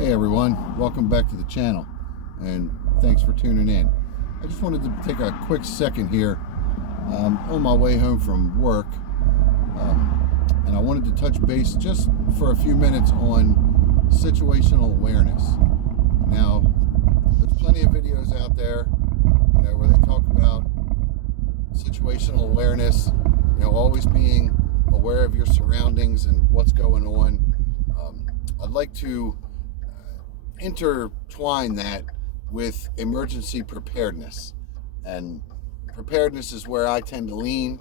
Hey everyone, welcome back to the channel and thanks for tuning in. I just wanted to take a quick second here on my way home from work and I wanted to touch base just for a few minutes on situational awareness. Now, there's plenty of videos out there, where they talk about situational awareness, always being aware of your surroundings and what's going on. I'd like to intertwine that with emergency preparedness, and preparedness is where I tend to lean.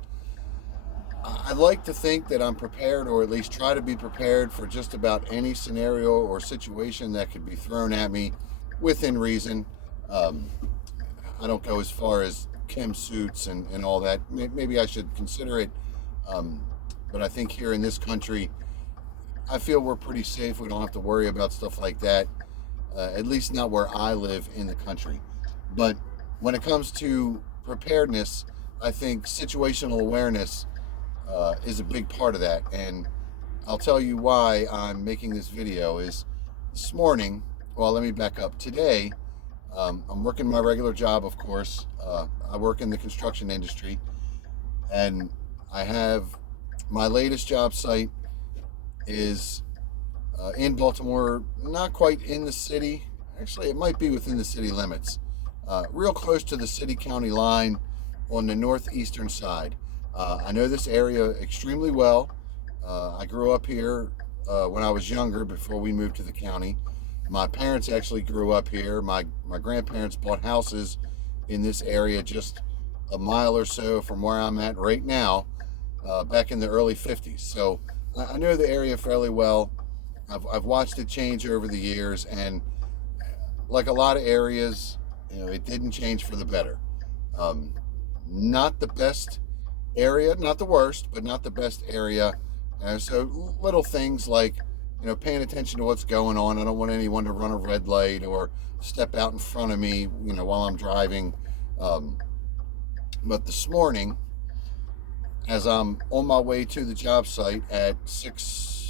I like to think that I'm prepared, or at least try to be prepared, for just about any scenario or situation that could be thrown at me within reason. I don't go as far as chem suits and all that. Maybe I should consider it, but I think here in this country I feel we're pretty safe. We don't have to worry about stuff like that. At least not where I live in the country. But when it comes to preparedness, I think situational awareness is a big part of that. And I'll tell you why I'm making this video. Is this morning, well, let me back up. Today, I'm working my regular job, of course. I work in the construction industry, and I have my latest job site is in Baltimore, not quite in the city. Actually, it might be within the city limits, real close to the city-county line on the northeastern side. I know this area extremely well. I grew up here when I was younger, before we moved to the county. My parents actually grew up here. My grandparents bought houses in this area just a mile or so from where I'm at right now, back in the early 50s. So I know the area fairly well. I've watched it change over the years, and like a lot of areas, it didn't change for the better. Not the best area, not the worst, but not the best area. So little things like, paying attention to what's going on. I don't want anyone to run a red light or step out in front of me, while I'm driving. But this morning, as I'm on my way to the job site at 6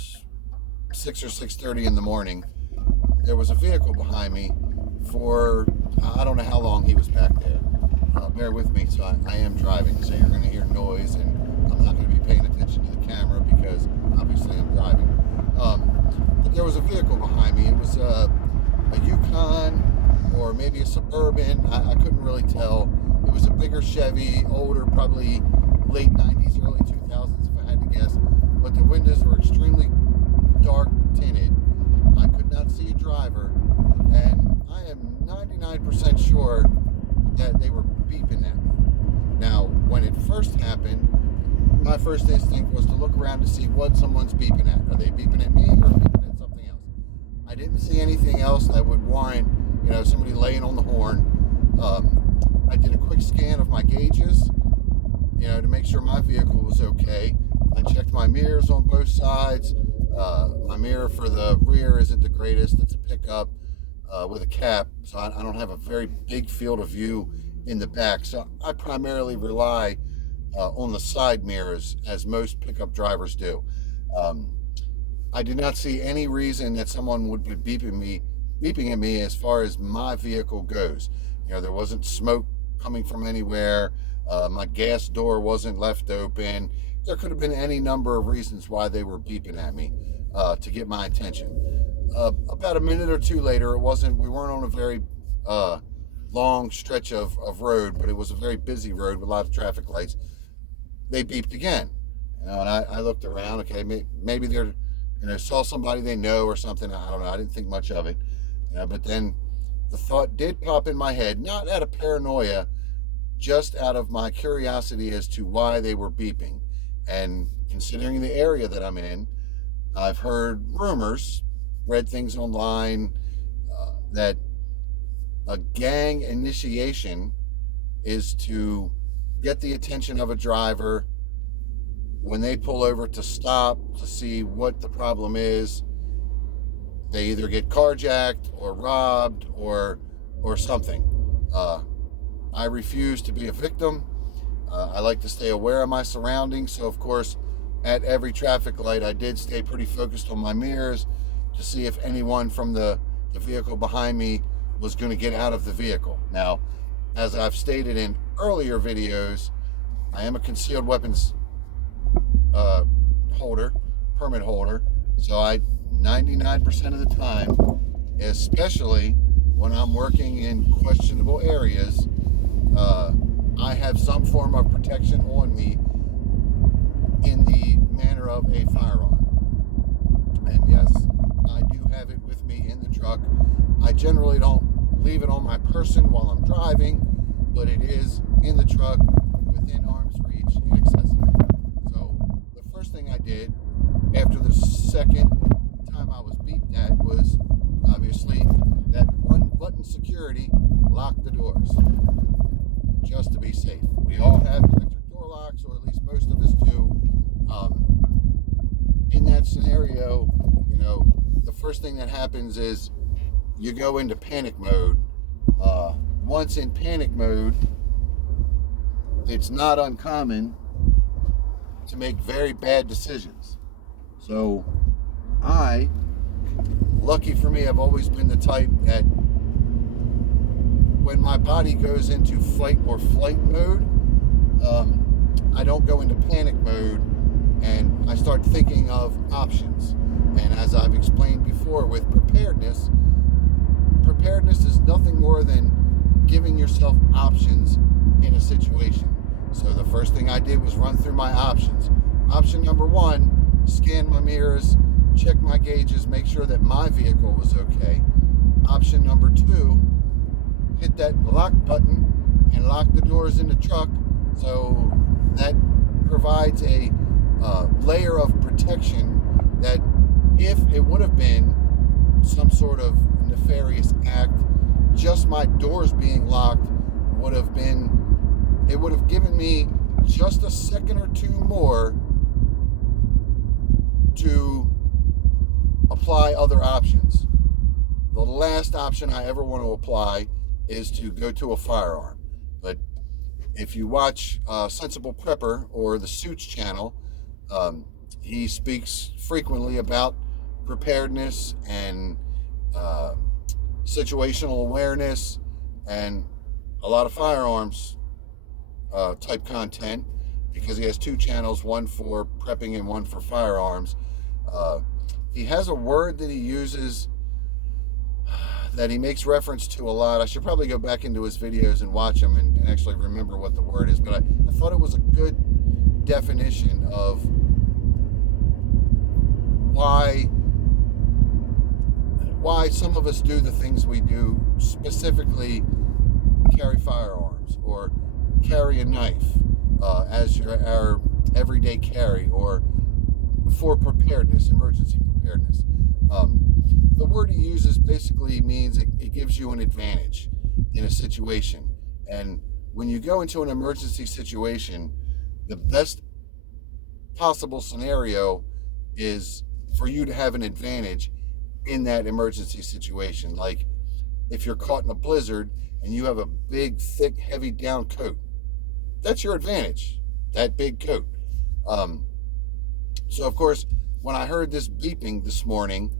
or 6:30 in the morning, there was a vehicle behind me for, I don't know how long he was back there. Bear with me, so I am driving, so you're going to hear noise, and I'm not going to be paying attention to the camera because obviously I'm driving. But there was a vehicle behind me. It was a Yukon or maybe a Suburban. I couldn't really tell. It was a bigger Chevy, older, probably late 90s, early 2000s if I had to guess. But the windows were extremely dark tinted. I could not see a driver, and I am 99% sure that they were beeping at me. Now, when it first happened, my first instinct was to look around to see what someone's beeping at. Are they beeping at me or beeping at something else? I didn't see anything else that would warrant, somebody laying on the horn. I did a quick scan of my gauges, to make sure my vehicle was okay. I checked my mirrors on both sides. My mirror for the rear isn't the greatest. It's a pickup with a cap, so I don't have a very big field of view in the back. So I primarily rely on the side mirrors, as most pickup drivers do. I did not see any reason that someone would be beeping at me as far as my vehicle goes. There wasn't smoke coming from anywhere. My gas door wasn't left open. There could have been any number of reasons why they were beeping at me to get my attention. About a minute or two later, we weren't on a very long stretch of road, but it was a very busy road with a lot of traffic lights. They beeped again, and I looked around. Okay, maybe they're, saw somebody they know or something. I don't know. I didn't think much of it, but then the thought did pop in my head, not out of paranoia, just out of my curiosity as to why they were beeping. And considering the area that I'm in, I've heard rumors, read things online, that a gang initiation is to get the attention of a driver when they pull over to stop to see what the problem is. They either get carjacked or robbed or something. I refuse to be a victim. I like to stay aware of my surroundings. So, of course, at every traffic light, I did stay pretty focused on my mirrors to see if anyone from the the vehicle behind me was going to get out of the vehicle. Now, as I've stated in earlier videos, I am a concealed weapons holder, permit holder, so I 99% of the time, especially when I'm working in questionable areas, I have some form of protection on me in the manner of a firearm. And yes, I do have it with me in the truck. I generally don't leave it on my person while I'm driving, but it is in the truck within arm's reach and accessible. So the first thing I did after the second time I was beeped at was obviously that one button security, lock the doors, just to be safe. We all have electric door locks, or at least most of us do. In that scenario, the first thing that happens is you go into panic mode. Once in panic mode, it's not uncommon to make very bad decisions. So lucky for me, I've always been the type that when my body goes into fight or flight mode, I don't go into panic mode, and I start thinking of options. And as I've explained before with preparedness is nothing more than giving yourself options in a situation. So the first thing I did was run through my options. Option number one, scan my mirrors, check my gauges, make sure that my vehicle was okay. Option number two, hit that lock button and lock the doors in the truck. So that provides a layer of protection that if it would have been some sort of nefarious act, just my doors being locked would have given me just a second or two more to apply other options. The last option I ever want to apply is to go to a firearm. But if you watch Sensible Prepper or the Suits channel, he speaks frequently about preparedness and situational awareness and a lot of firearms type content, because he has two channels, one for prepping and one for firearms. He has a word that he uses that he makes reference to a lot. I should probably go back into his videos and watch them and actually remember what the word is, but I thought it was a good definition of why some of us do the things we do, specifically carry firearms or carry a knife as our everyday carry, or for preparedness, emergency preparedness. The word he uses basically means it gives you an advantage in a situation. And when you go into an emergency situation, the best possible scenario is for you to have an advantage in that emergency situation. Like if you're caught in a blizzard and you have a big, thick, heavy down coat, that's your advantage, that big coat. So of course, when I heard this beeping this morning,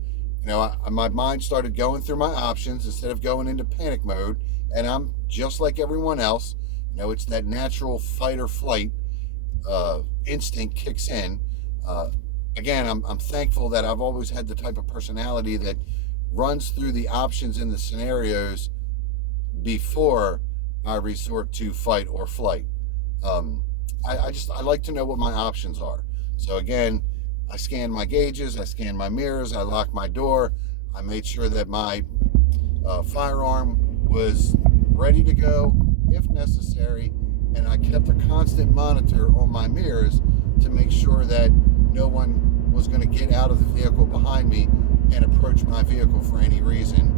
my mind started going through my options instead of going into panic mode. And I'm just like everyone else. It's that natural fight or flight instinct kicks in. Again, I'm thankful that I've always had the type of personality that runs through the options in the scenarios before I resort to fight or flight. I like to know what my options are. So again, I scanned my gauges, I scanned my mirrors, I locked my door, I made sure that my firearm was ready to go if necessary, and I kept a constant monitor on my mirrors to make sure that no one was going to get out of the vehicle behind me and approach my vehicle for any reason.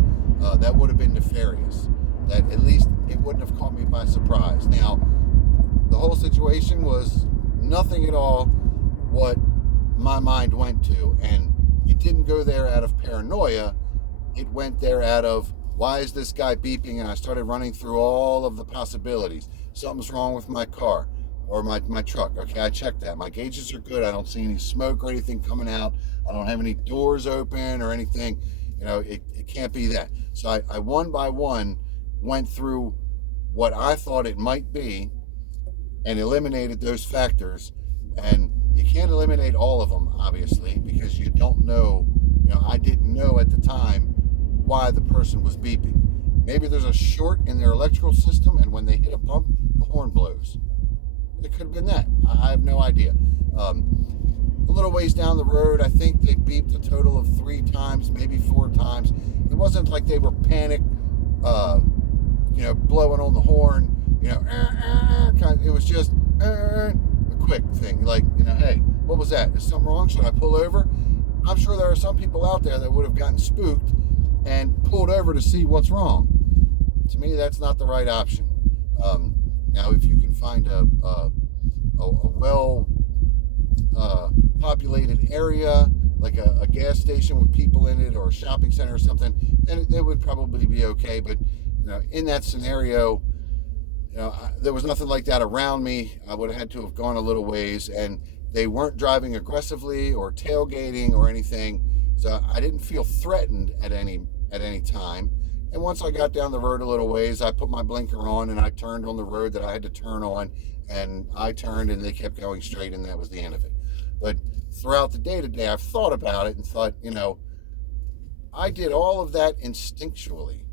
That would have been nefarious. That at least it wouldn't have caught me by surprise. Now, the whole situation was nothing at all what my mind went to, and it didn't go there out of paranoia. It went there out of, why is this guy beeping? And I started running through all of the possibilities. Something's wrong with my car or my truck. Okay, I checked that. My gauges are good. I don't see any smoke or anything coming out. I don't have any doors open or anything. It can't be that. So I one by one went through what I thought it might be and eliminated those factors. And you can't eliminate all of them, obviously, because you don't know. I didn't know at the time why the person was beeping. Maybe there's a short in their electrical system, and when they hit a bump, the horn blows. It could have been that. I have no idea. A little ways down the road, I think they beeped a total of 3 times, maybe 4 times. It wasn't like they were panicked, blowing on the horn. It was just a quick thing, like, hey, what was that? Is something wrong? Should I pull over? I'm sure there are some people out there that would have gotten spooked and pulled over to see what's wrong. To me, that's not the right option. Now, if you can find a well populated area, like a gas station with people in it, or a shopping center or something, then it would probably be okay. But in that scenario, there was nothing like that around me. I would have had to have gone a little ways, and they weren't driving aggressively or tailgating or anything, so I didn't feel threatened at any time. And once I got down the road a little ways, I put my blinker on and I turned on the road that I had to turn on, and I turned and they kept going straight, and that was the end of it. But throughout the day-to-day, I've thought about it and thought, I did all of that instinctually,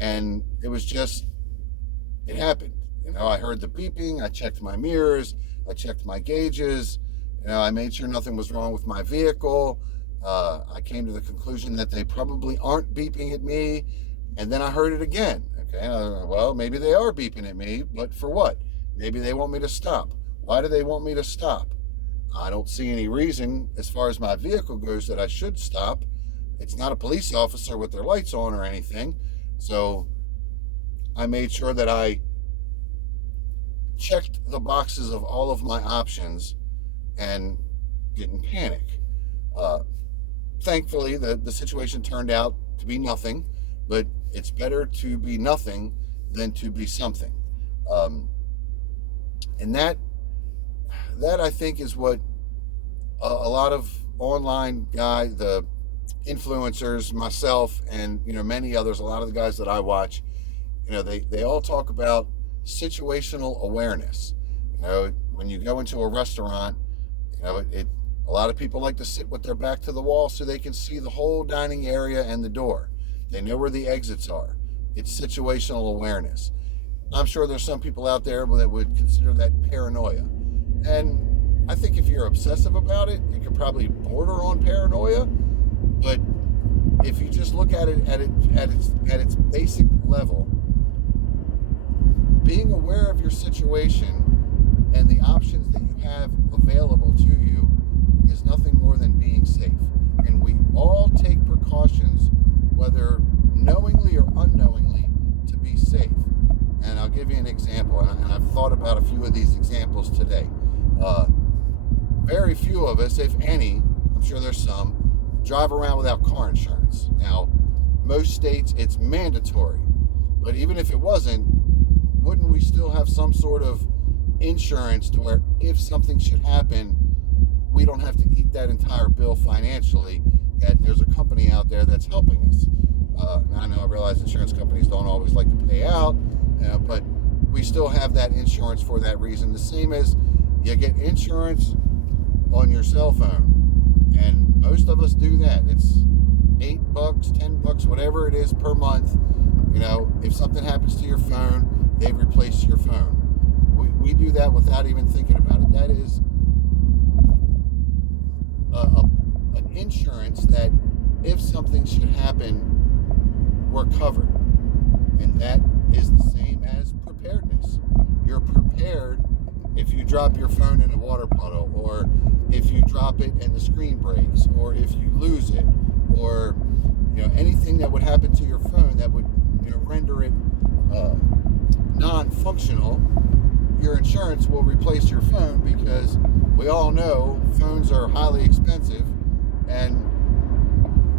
and it was just, it happened. I heard the beeping, I checked my mirrors, I checked my gauges, I made sure nothing was wrong with my vehicle. I came to the conclusion that they probably aren't beeping at me, and then I heard it again. Okay, well, maybe they are beeping at me, but for what? Maybe they want me to stop. Why do they want me to stop? I don't see any reason, as far as my vehicle goes, that I should stop. It's not a police officer with their lights on or anything, so I made sure that I checked the boxes of all of my options and didn't panic. Thankfully, the situation turned out to be nothing, but it's better to be nothing than to be something. And that I think is what a lot of online guys, the influencers, myself, and many others, a lot of the guys that I watch, they all talk about situational awareness. When you go into a restaurant, a lot of people like to sit with their back to the wall so they can see the whole dining area and the door. They know where the exits are. It's situational awareness. I'm sure there's some people out there that would consider that paranoia. And I think if you're obsessive about it, it could probably border on paranoia. But if you just look at it at its basic level, being aware of your situation and the options that you have available to you is nothing more than being safe. And we all take precautions, whether knowingly or unknowingly, to be safe. And I'll give you an example, and I've thought about a few of these examples today. Very few of us, if any, I'm sure there's some, drive around without car insurance. Now, most states it's mandatory, but even if it wasn't, wouldn't we still have some sort of insurance to where if something should happen, we don't have to eat that entire bill financially, that there's a company out there that's helping us? I realize insurance companies don't always like to pay out, but we still have that insurance for that reason. The same as you get insurance on your cell phone, and most of us do that. It's $8, $10, whatever it is per month. If something happens to your phone, they replace your phone. We do that without even thinking about it. That is an insurance that if something should happen, we're covered. And that is the same as preparedness. You're prepared if you drop your phone in a water puddle, or if you drop it and the screen breaks, or if you lose it, or anything that would happen to your phone that would render it non-functional. Your insurance will replace your phone, because we all know phones are highly expensive, and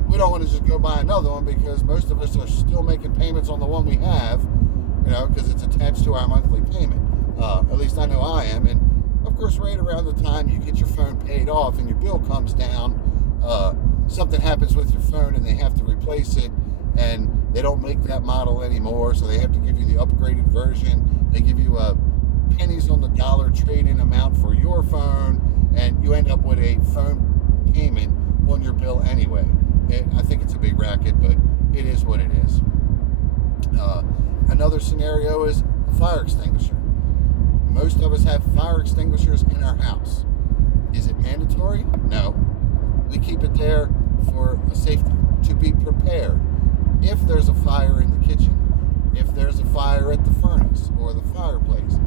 we don't want to just go buy another one, because most of us are still making payments on the one we have, because it's attached to our monthly payment. At least I know I am. And of course, right around the time you get your phone paid off and your bill comes down, something happens with your phone and they have to replace it, and they don't make that model anymore, so they have to give you the upgraded version. They give you a pennies on the dollar trade-in amount for your phone, and you end up with a phone payment on your bill anyway. I think it's a big racket, but it is what it is. Another scenario is a fire extinguisher. Most of us have fire extinguishers in our house. Is it mandatory? No. We keep it there for a safety, to be prepared. If there's a fire in the kitchen, if there's a fire at the furnace or the fireplace,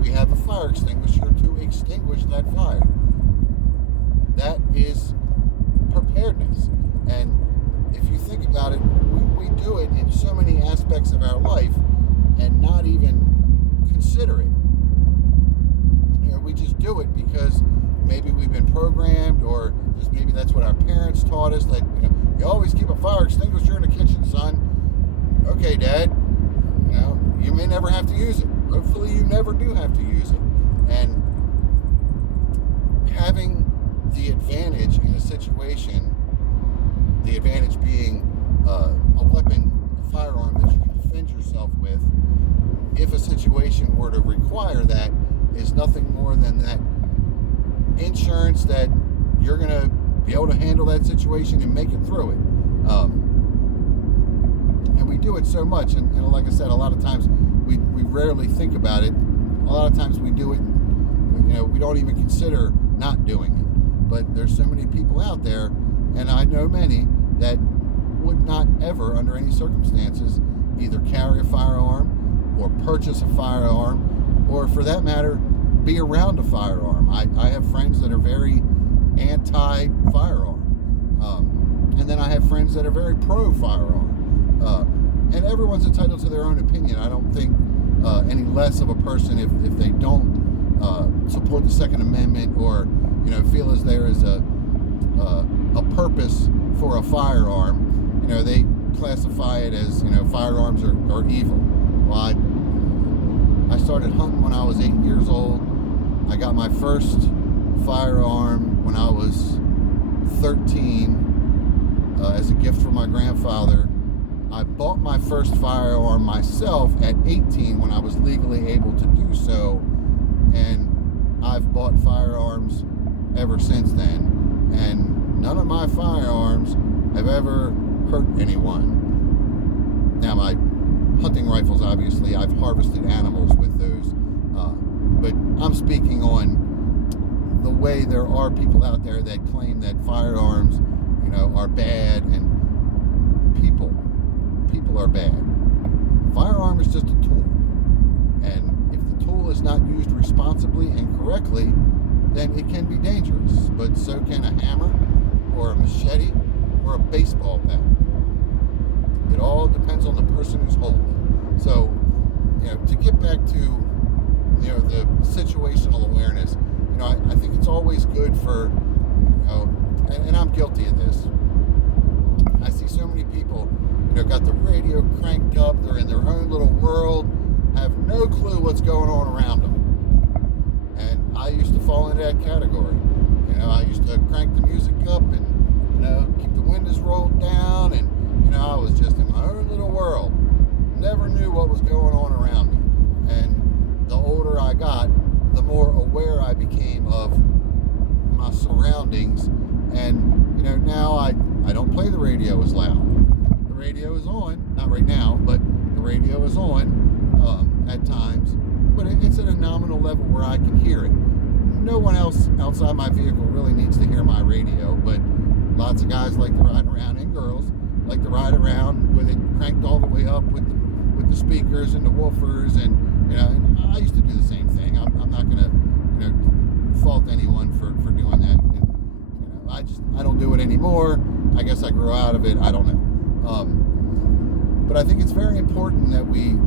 we have a fire extinguisher to extinguish that fire. That is preparedness. And if you think about it, we do it in so many aspects of our life and not even consider it. We just do it because maybe we've been programmed, or just maybe that's what our parents taught us, that you always keep a fire extinguisher in the kitchen, son. Okay, Dad, you may never have to use it. Hopefully you never do have to use it. And having the advantage in a situation, the advantage being a weapon, a firearm that you can defend yourself with, if a situation were to require that, is nothing more than that insurance that you're going to be able to handle that situation and make it through it. And we do it so much, and like I said, a lot of times we rarely think about it. A lot of times we do it, we don't even consider not doing it. But there's so many people out there, and I know many, that would not ever, under any circumstances, either carry a firearm or purchase a firearm, or for that matter, be around a firearm. I have friends that are very anti-firearm. And then I have friends that are very pro-firearm. And everyone's entitled to their own opinion. I don't think any less of a person if they don't support the Second Amendment, or feel as there is a purpose for a firearm. They classify it as firearms are evil. Well, I started hunting when I was 8 years old. I got my first firearm when I was 13 as a gift from my grandfather. I bought my first firearm myself at 18 when I was legally able to do so, and I've bought firearms ever since then. And none of my firearms have ever hurt anyone. Now, my hunting rifles, obviously, I've harvested animals with those, but I'm speaking on the way there are people out there that claim that firearms, are bad, and people are bad. Firearm is just a tool, and if the tool is not used responsibly and correctly, then it can be dangerous. But so can a hammer, or a machete, or a baseball bat. It all depends on the person who's holding it. So, to get back to the situational awareness, I think it's always good for, and I'm guilty of this. I see so many people, got the radio cranked up, they're in their own little world, have no clue what's going on around them. And I used to fall into that category. I used to crank the music up and, keep the windows rolled down, and, I was just in my own little world. Never knew what was going on around me. And the older I got, the more aware I became of my surroundings. And, now I don't play the radio as loud. The radio is on, not right now, but the radio is on at times. But it's at a nominal level where I can hear it. No one else outside my vehicle really needs to hear my radio, but lots of guys like to ride around, and girls like to ride around with it cranked all the way up with the speakers and the woofers, and and I used to do the same thing. I'm not going to fault anyone for doing that. And, I don't do it anymore. I guess I grew out of it. I don't know. But I think it's very important that we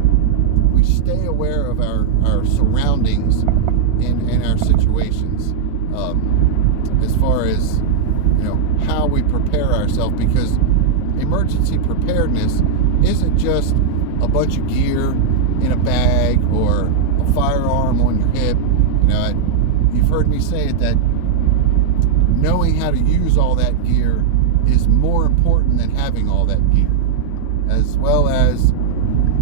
stay aware of our surroundings in our situations, as far as how we prepare ourselves, because emergency preparedness isn't just a bunch of gear in a bag or a firearm on your hip. You've heard me say it, that knowing how to use all that gear is more important than having all that gear, as well as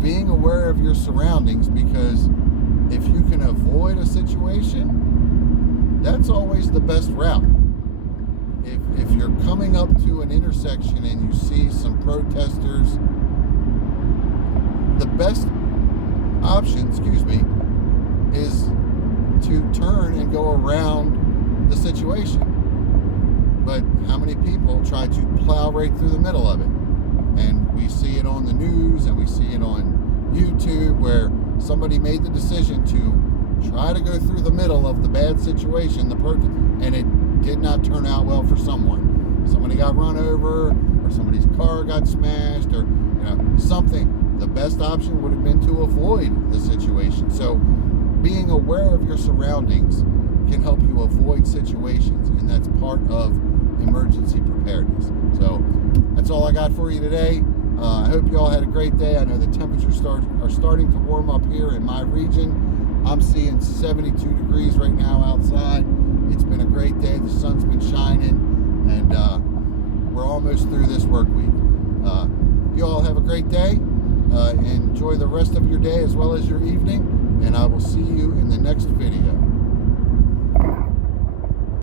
being aware of your surroundings, because if you can avoid a situation, that's always the best route. If you're coming up to an intersection and you see some protesters, the best option, is to turn and go around the situation. But how many people try to plow right through the middle of it? And we see it on the news, and we see it on YouTube, where somebody made the decision to try to go through the middle of the bad situation, and it did not turn out well for someone. Somebody got run over, or somebody's car got smashed, or something. The best option would have been to avoid the situation. So being aware of your surroundings can help you avoid situations, and that's part of emergency preparedness. So that's all I got for you today. I hope you all had a great day. I know the temperatures are starting to warm up here in my region. I'm seeing 72 degrees right now outside. It's been a great day. The sun's been shining, and we're almost through this work week. You all have a great day. Enjoy the rest of your day as well as your evening, and I will see you in the next video.